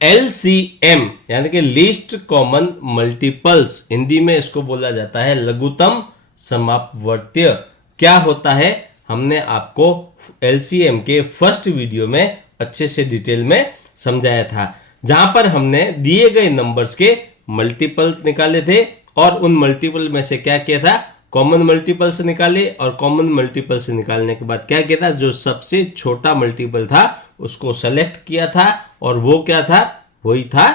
LCM यानी कि least common multiples, Hindi में इसको बोला जाता है लघुत्तम समापवर्त्य। क्या होता है हमने आपको LCM के फर्स्ट वीडियो में अच्छे से डिटेल में समझाया था, जहां पर हमने दिए गए नंबर्स के मल्टीपल निकाले थे और उन मल्टीपल में से क्या किया था, कॉमन मल्टीपल से निकाले, और कॉमन मल्टीपल से निकालने के बाद क्या किया था, जो सबसे छोटा मल्टीपल था उसको सेलेक्ट किया था, और वो क्या था, वही था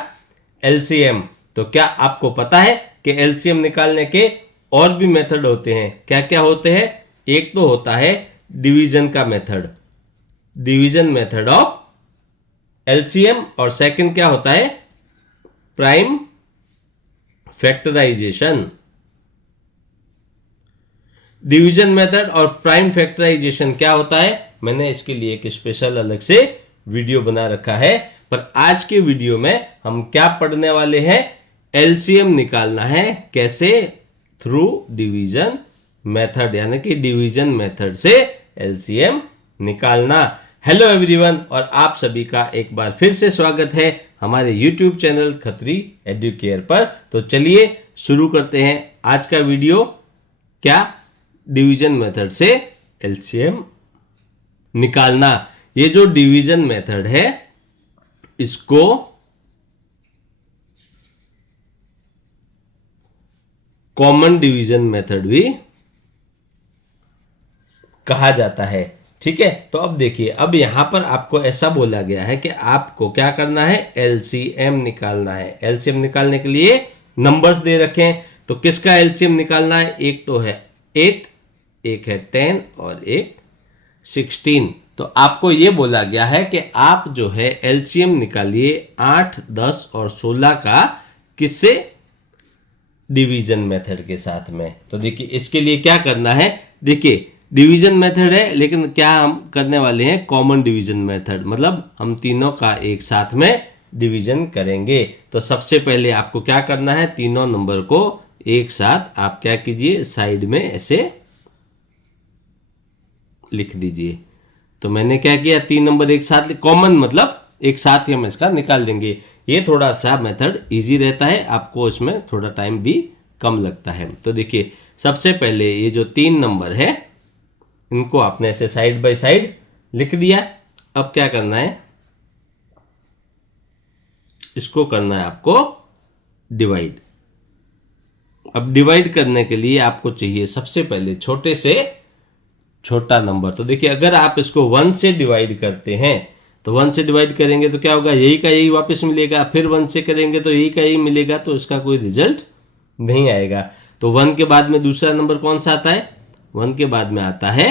LCM। तो क्या आपको पता है कि LCM निकालने के और भी मेथड होते हैं? क्या क्या होते हैं? एक तो होता है डिवीजन का method, division method of LCM, और सेकंड क्या होता है, प्राइम फैक्टराइजेशन। डिवीजन मेथड और प्राइम फैक्टराइजेशन क्या होता है, मैंने इसके लिए एक स्पेशल अलग से वीडियो बना रखा है। पर आज के वीडियो में हम क्या पढ़ने वाले हैं, LCM निकालना है कैसे, थ्रू डिवीजन मेथड, यानी कि डिवीजन मेथड से LCM निकालना। हेलो एवरीवन, और आप सभी का एक बार फिर से स्वागत है हमारे YouTube चैनल खत्री एडुकेयर पर। तो चलिए शुरू करते हैं आज का वीडियो। क्या, डिवीजन मेथड से LCM निकालना। ये जो डिवीजन मेथड है इसको कॉमन डिवीजन मेथड भी कहा जाता है, ठीक है। तो अब देखिए, अब यहां पर आपको ऐसा बोला गया है कि आपको क्या करना है, LCM निकालना है। LCM निकालने के लिए नंबर्स दे रखे हैं, तो किसका LCM निकालना है, एक तो है 8, एक है 10 और एक 16। तो आपको यह बोला गया है कि आप जो है LCM निकालिए 8, 10 और 16 का, किससे, डिवीजन मेथड के साथ में। तो देखिए इसके लिए क्या करना है, देखिए डिवीजन मेथड है लेकिन क्या हम करने वाले हैं, कॉमन डिवीजन मेथड, मतलब हम तीनों का एक साथ में डिवीजन करेंगे। तो सबसे पहले आपको क्या करना है, तीनों नंबर को एक साथ आप क्या कीजिए, साइड में ऐसे लिख दीजिए। तो मैंने क्या किया, 3 नंबर एक साथ, कॉमन मतलब एक साथ ही हम इसका निकाल देंगे। ये थोड़ा सा मेथड इजी रहता है, आपको इसमें थोड़ा टाइम भी कम लगता है। तो देखिए सबसे पहले ये जो 3 नंबर है इनको आपने ऐसे साइड बाय साइड लिख दिया। अब क्या करना है, इसको करना है आपको डिवाइड। अब डिवाइड करने के लिए आपको चाहिए सबसे पहले छोटे से छोटा नंबर। तो देखिए अगर आप इसको 1 से डिवाइड करते हैं, तो 1 से डिवाइड करेंगे तो क्या होगा, यही का यही वापस मिलेगा, फिर 1 से करेंगे तो यही का यही मिलेगा, तो इसका कोई रिजल्ट नहीं आएगा। तो 1 के बाद में दूसरा नंबर कौन सा आता है, 1 के बाद में आता है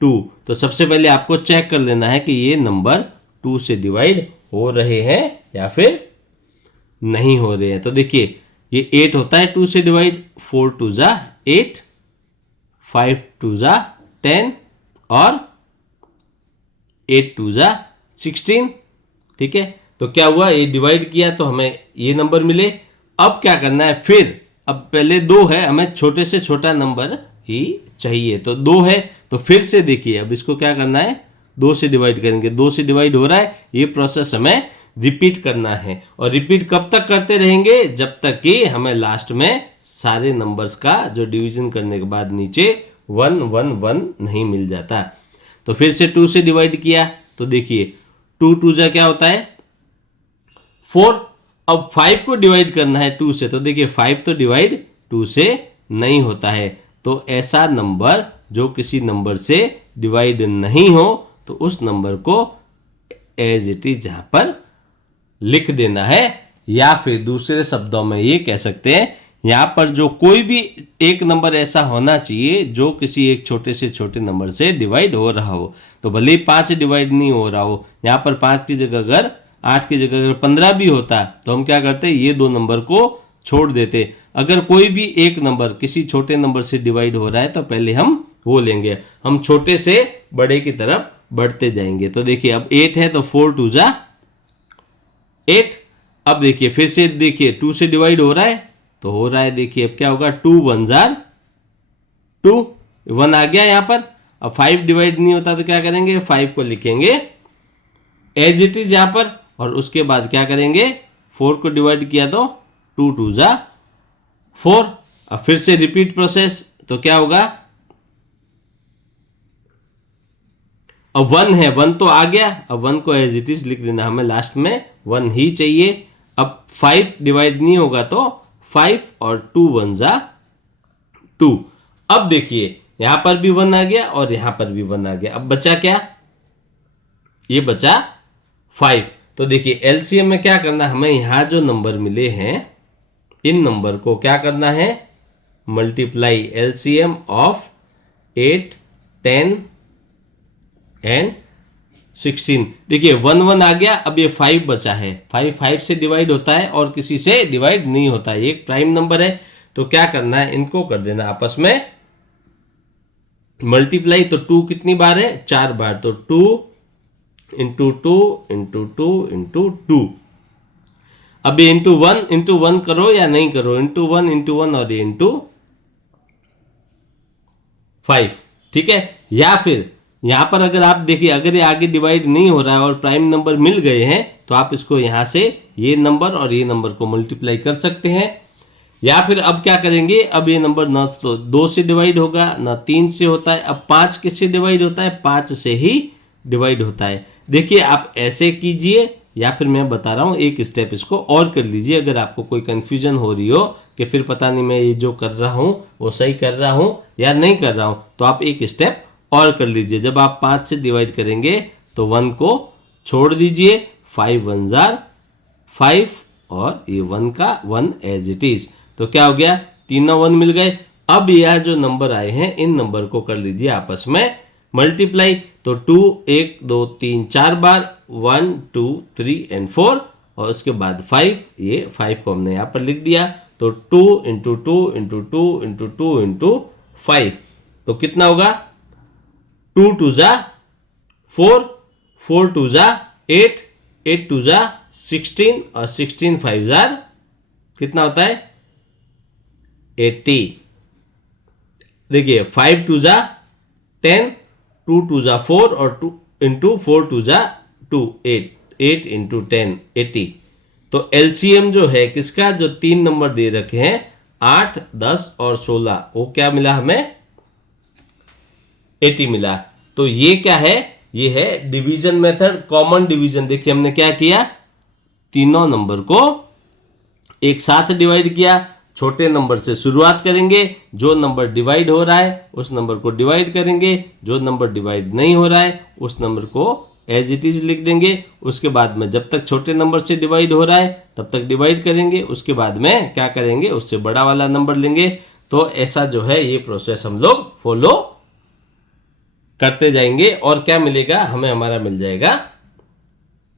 2। तो सबसे पहले आपको चेक कर लेना है कि ये नंबर 2 से डिवाइड हो रहे हैं या फिर नहीं हो रहे हैं। तो देखिए ये 8 होता है 2 से डिवाइड, 4 2 जा 8, 5 2 जा 10 और 8 2 जा 16, ठीक है। तो क्या हुआ, ये डिवाइड किया तो हमें ये नंबर मिले। अब क्या करना है, फिर अब पहले 2 है, हमें छोटे से छोटा नंबर ही चाहिए, तो 2 है। तो फिर से देखिए अब इसको क्या करना है, 2 से डिवाइड करेंगे, 2 से डिवाइड हो रहा है, ये प्रोसेस हमें रिपीट करना है। और रिपीट कब तक करते रहेंगे, जब तक कि हमें लास्ट में सारे नंबर्स का जो डिवीजन करने के बाद नीचे 1 1 1 नहीं मिल जाता। तो फिर से 2 से डिवाइड किया, तो देखिए 2 2 जा क्या होता है 4। अब 5 को डिवाइड करना है 2 से, तो देखिए 5 तो डिवाइड 2 से नहीं होता है। तो ऐसा नंबर जो किसी नंबर से डिवाइड नहीं हो, तो उस नंबर को एज इट इज यहां पर लिख देना है। या फिर दूसरे शब्दों में ये कह सकते हैं, यहां पर जो कोई भी एक नंबर ऐसा होना चाहिए जो किसी एक छोटे से छोटे नंबर से डिवाइड हो रहा हो। तो भले ही 5 डिवाइड नहीं हो रहा हो, यहां पर 5 की जगह अगर 8 की जगह अगर 15 भी होता तो हम क्या करते, ये 2 नंबर को छोड़ देते। अगर कोई भी एक नंबर किसी छोटे नंबर से डिवाइड हो रहा है तो पहले हम वो लेंगे, हम छोटे से बड़े की तरफ बढ़ते जाएंगे। तो देखिए अब 8 है तो 4 2 जा 8। अब देखिए फिर से देखिए 2 से डिवाइड हो रहा है, तो हो रहा है, देखिए अब क्या होगा, 2 1 जार 2, 1 आ गया यहां पर। अब 5 डिवाइड नहीं होता तो क्या करेंगे, 5 को लिखेंगे एज इट इज यहां पर, और उसके बाद क्या करेंगे, 4 को डिवाइड किया तो 2 2 जा 4। अब फिर से रिपीट प्रोसेस, तो क्या होगा, अब 1 है, 1 तो आ गया, अब 1 को एज इट इज लिख देना, हमें लास्ट में 1 ही चाहिए। अब 5 डिवाइड नहीं होगा तो 5 और 2 1 जा 2। अब देखिए यहां पर भी 1 आ गया और यहां पर भी 1 आ गया, अब बचा क्या, ये बचा 5। तो देखिए एलसीएम में क्या करना, हमें यहां जो नंबर मिले हैं इन नंबर को क्या करना है, मल्टीप्लाई एलसीएम ऑफ 8 10 एंड 16। देखिए 1 1 आ गया, अब ये 5 बचा है, 5 5 से डिवाइड होता है और किसी से डिवाइड नहीं होता है, एक प्राइम नंबर है। तो क्या करना है, इनको कर देना आपस में मल्टीप्लाई। तो 2 कितनी बार है, 4 बार, तो 2 इंटू 2 इंटू 2 इंटू 2। अब ये इंटू 1 करो या नहीं करो, इंटू 1 और ये इंटू 5, ठीक है। या फिर यहां पर अगर आप देखिए, अगर ये आगे डिवाइड नहीं हो रहा है और प्राइम नंबर मिल गए हैं तो आप इसको यहां से ये नंबर और ये नंबर को मल्टीप्लाई कर सकते हैं। या फिर अब क्या करेंगे, अब ये नंबर ना तो 2 से डिवाइड होगा ना 3 से होता है, अब 5 किससे डिवाइड होता है, 5 से ही डिवाइड होता है। देखिए आप ऐसे कीजिए या फिर मैं बता रहा हूं एक स्टेप इसको और कर लीजिए, अगर आपको कोई कंफ्यूजन हो रही हो कि फिर पता नहीं मैं ये जो कर रहा हूं वो सही कर रहा हूं या नहीं कर रहा हूं, तो आप एक स्टेप और कर लीजिए। जब आप 5 से डिवाइड करेंगे तो 1 को छोड़ दीजिए, 5 1 जार 5 और ये 1 का 1 एज इट इज, तो क्या हो गया, तीनों 1 मिल गए। अब यह जो नंबर आए हैं इन नंबर को कर लीजिए आपस में मल्टीप्लाई। तो 2 1 2 3 4 बार, 1 2 3 एंड 4 और उसके बाद 5, ये 5 को हमने यहां पर लिख दिया। तो 2 इंटू 2 इंटू 2 इंटू 2 इंटू 5, तो कितना होगा, 2 2 जा 4, 4 2 जा 8, 8 2 जा 16 और 16 5 जार कितना होता है 80। देखिए 5 2 जा 10, 2 2 जा 4 और 2 इंटू 4 2 जा 2 8, 8 इंटू 10 80। तो एलसीएम जो है किसका, जो 3 नंबर दे रखे हैं 8 10 और 16, वो क्या मिला हमें 80 मिला। तो ये क्या है, ये है डिवीजन मेथड, कॉमन डिवीजन। देखिए हमने क्या किया, तीनों नंबर को एक साथ डिवाइड किया, छोटे नंबर से शुरुआत करेंगे, जो नंबर डिवाइड हो रहा है उस नंबर को डिवाइड करेंगे, जो नंबर डिवाइड नहीं हो रहा है उस नंबर को एज इट इज लिख देंगे। उसके बाद में जब तक छोटे नंबर से डिवाइड हो रहा है तब तक डिवाइड करेंगे, उसके बाद में क्या करेंगे, उससे बड़ा वाला नंबर लेंगे। तो ऐसा जो है ये प्रोसेस हम लोग फॉलो करते जाएंगे और क्या मिलेगा हमें, हमारा मिल जाएगा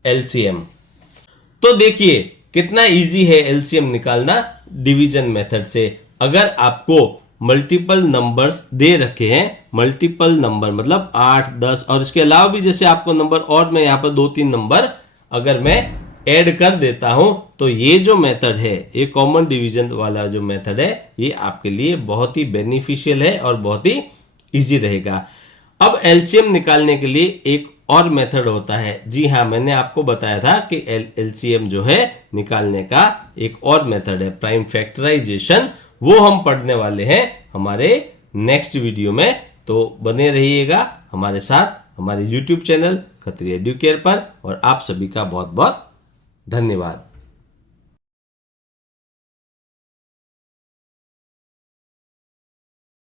एलसीएम। तो देखिए कितना इजी है एलसीएम निकालना डिवीजन मेथड से। अगर आपको मल्टीपल नंबर्स दे रखे हैं, मल्टीपल नंबर मतलब 8 10 और इसके अलावा भी जैसे आपको नंबर, और मैं यहां पर 2-3 नंबर अगर मैं ऐड कर देता हूं, तो ये जो मेथड है, ये कॉमन डिवीजन वाला जो मेथड है, ये आपके लिए बहुत ही बेनिफिशियल है और बहुत ही इजी रहेगा। अब एलसीएम निकालने के लिए एक और मेथड होता है। जी हाँ, मैंने आपको बताया था कि एलसीएम जो है निकालने का एक और मेथड है, प्राइम फैक्टराइजेशन। वो हम पढ़ने वाले हैं हमारे नेक्स्ट वीडियो में, तो बने रहिएगा हमारे साथ हमारे YouTube चैनल खत्री एडुकेयर पर। और आप सभी का बहुत बहुत धन्यवाद।